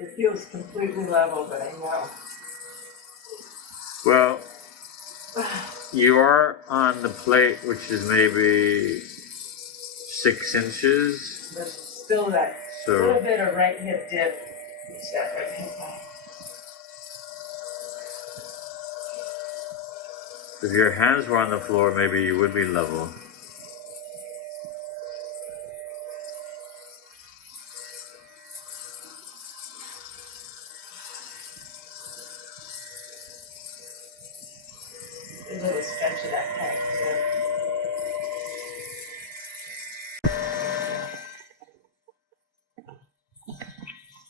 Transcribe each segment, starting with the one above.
It feels completely level, but I know. Well, you are on the plate, which is maybe 6 inches. But still that little bit of right hip dip. It's that right hip back. If your hands were on the floor, maybe you would be level. A little stretch of that pec.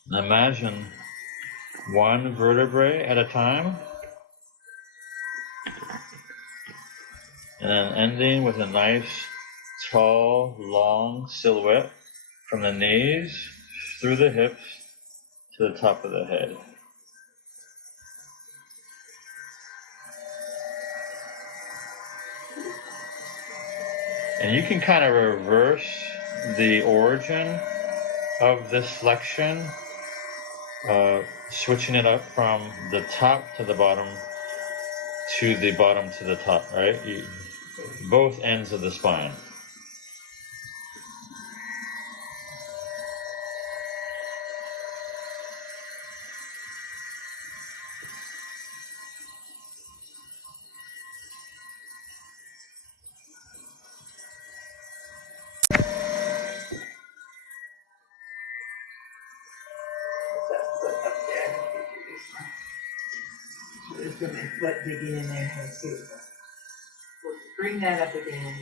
So. Imagine one vertebrae at a time, and then ending with a nice, tall, long silhouette from the knees through the hips to the top of the head. And you can kind of reverse the origin of this flexion, switching it up from the top to the bottom to the bottom to the top, right? Both ends of the spine. Just get my foot digging in there too. We'll bring that up again.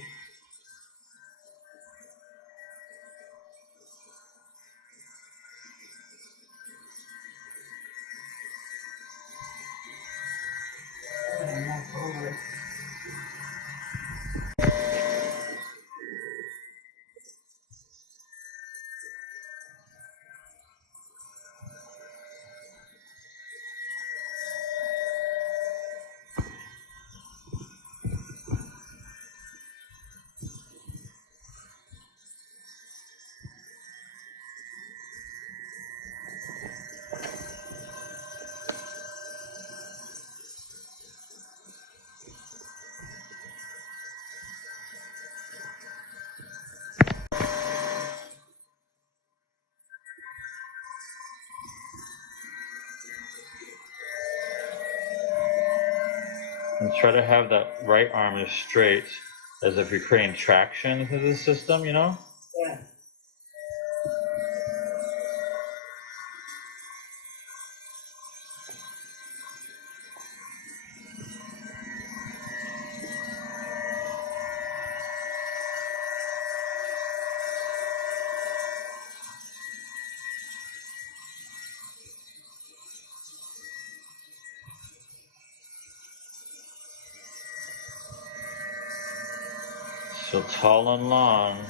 And try to have that right arm as straight as if you're creating traction into the system, you know? Yeah. So tall and long,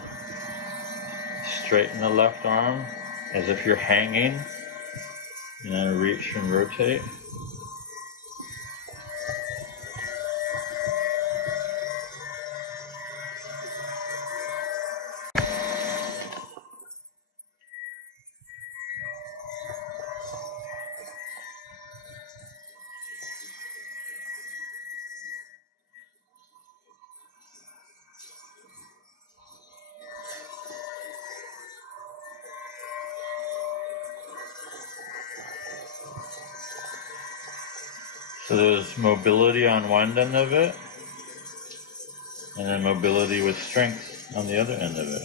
straighten the left arm as if you're hanging, and then reach and rotate. So there's mobility on one end of it, and then mobility with strength on the other end of it.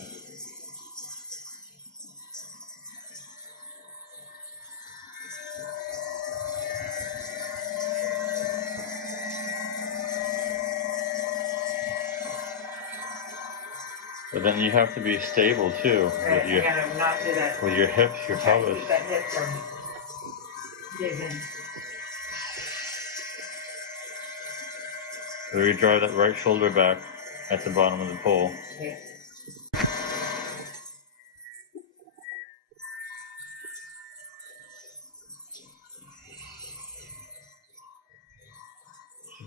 But then you have to be stable too, Right, I gotta not do that. with your hips, your pelvis. Keep that hip from digging. So you drive that right shoulder back at the bottom of the pole. Yeah.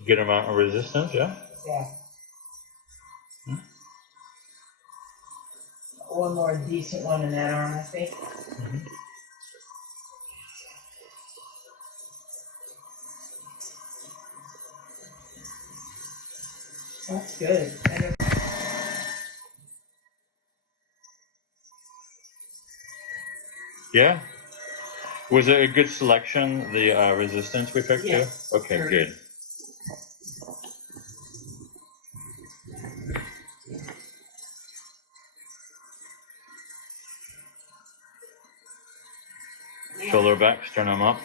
Good amount of resistance, yeah? Yeah. One more decent one in that arm, I think. That's good. Yeah. Was it a good selection, the resistance we picked? Yes. Too? Okay, good. Shoulder back, sternum up.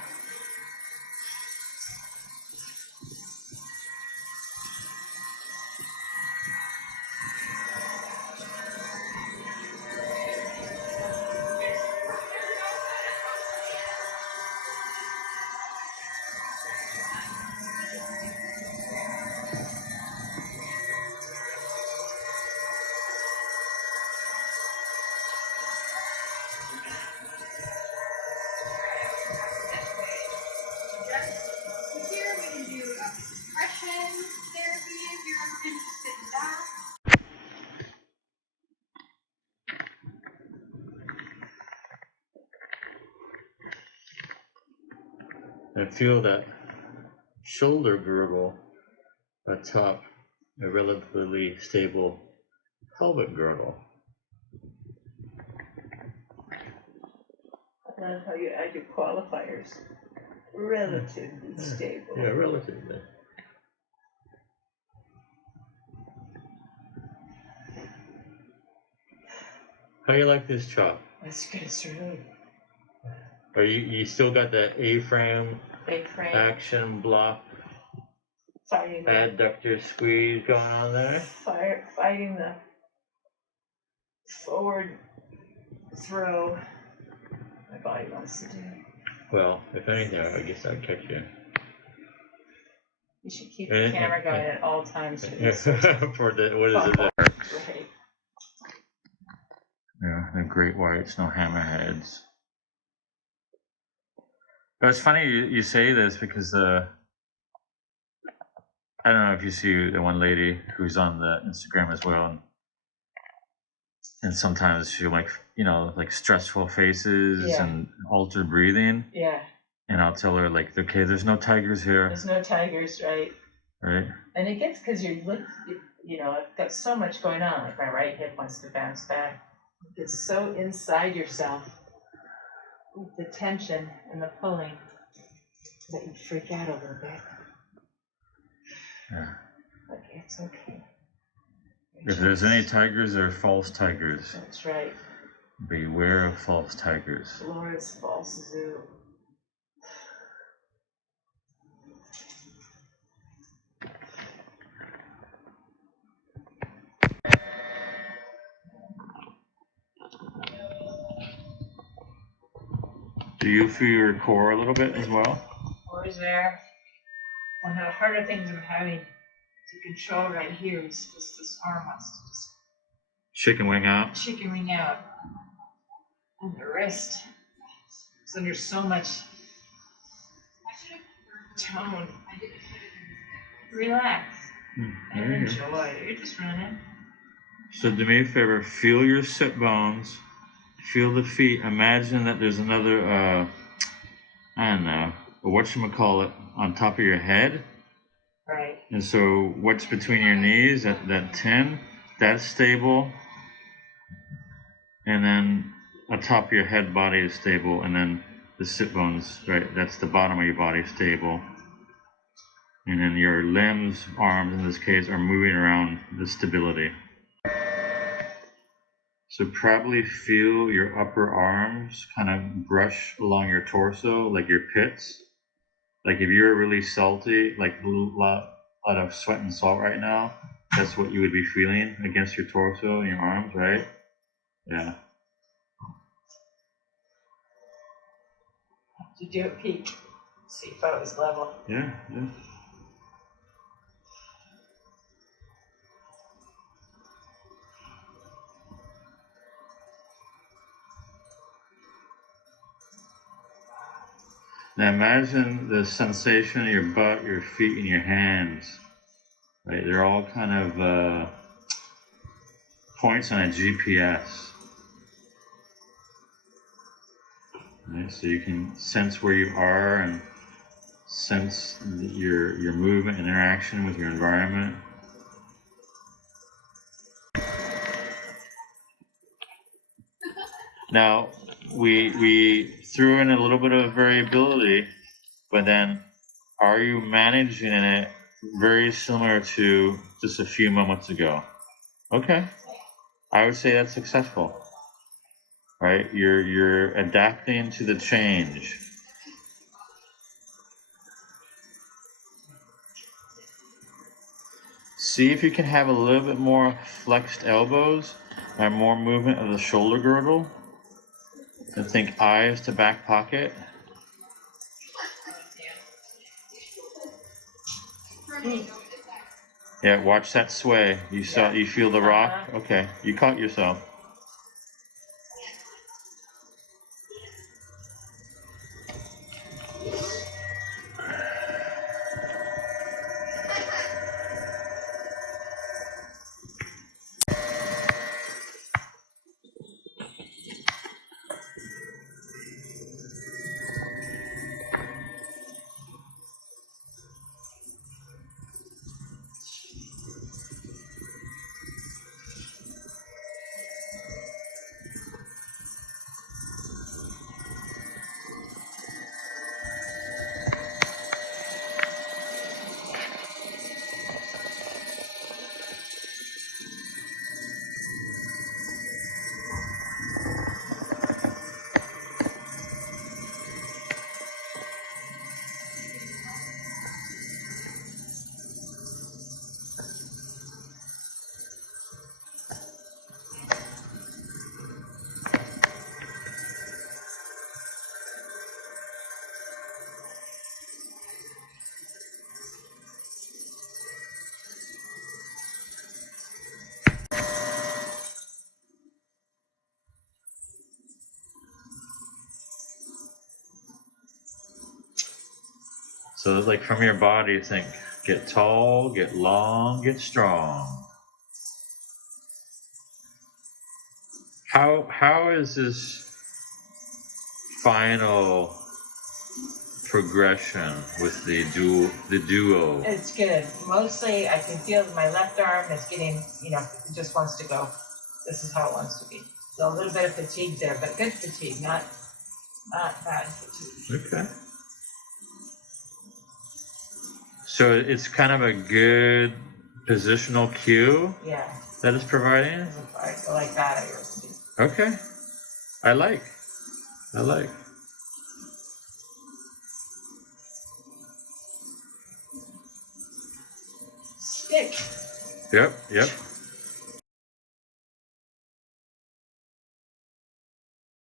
Here we can do a compression therapy if you're ever interested in that. And feel that shoulder girdle atop a relatively stable pelvic girdle. I love how you add your qualifiers. Relatively stable. Yeah, relatively. How you like this chop? That's good, really. Are you still got that A-frame A-frame. action block Fighting the, adductor squeeze going on there? fighting the forward throw my body wants to do. Well, if anything, I guess I'd catch you. You should keep the camera going at all times for these sorts of For the, what is it there? right. Yeah, the great whites, no hammerheads. But it's funny you say this because I don't know if you see the one lady who's on the Instagram as well, and sometimes she like like stressful faces Yeah. and altered breathing, Yeah, and I'll tell her like, okay, there's no tigers here, there's no tigers, right? right? And it gets because I've got so much going on. Like my right hip wants to bounce back. It gets so inside yourself with the tension and the pulling that you freak out a little bit. Yeah. But it's okay. If there's any tigers, they're false tigers. That's right. Beware of false tigers. Laura's false zoo. Do you feel your core a little bit as well? Laura's there. One of the harder things I'm having to control right here is just this arm wants to just Chicken wing out. chicken wing out. And the wrist is under so much tone. Relax There and you go. enjoy. You're just running. So do me a favor, feel your sit bones, feel the feet. Imagine that there's another, I don't know, whatchamacallit on top of your head. Right. And so what's between your knees, that 10, that's stable. And then atop of your head body is stable. And then the sit bones, right, that's the bottom of your body stable. And then your limbs, arms in this case, are moving around the stability. So probably feel your upper arms kind of brush along your torso, like your pits. Like if you're really salty, like a lot of sweat and salt right now, that's what you would be feeling against your torso and your arms, right? Yeah. You do it peak. See if I was level. Yeah, yeah. Now imagine the sensation of your butt, your feet, and your hands. Right, they're all kind of points on a GPS. Right, so you can sense where you are and sense your movement and interaction with your environment. Now, we threw in a little bit of variability, but then are you managing it very similar to just a few moments ago? Okay. I would say that's successful. Right? You're adapting to the change. See if you can have a little bit more flexed elbows and more movement of the shoulder girdle. And think eyes to back pocket. Yeah, watch that sway. You feel the rock? Okay, you caught yourself. So it's like from your body, think, get tall, get long, get strong. How is this final progression with the duo? It's good. Mostly I can feel my left arm is getting, it just wants to go. This is how it wants to be. So a little bit of fatigue there, but good fatigue, not bad fatigue. Okay. So it's kind of a good positional cue Yeah. that it's providing? I feel like that I really do. Okay. I like. Stick. Yep.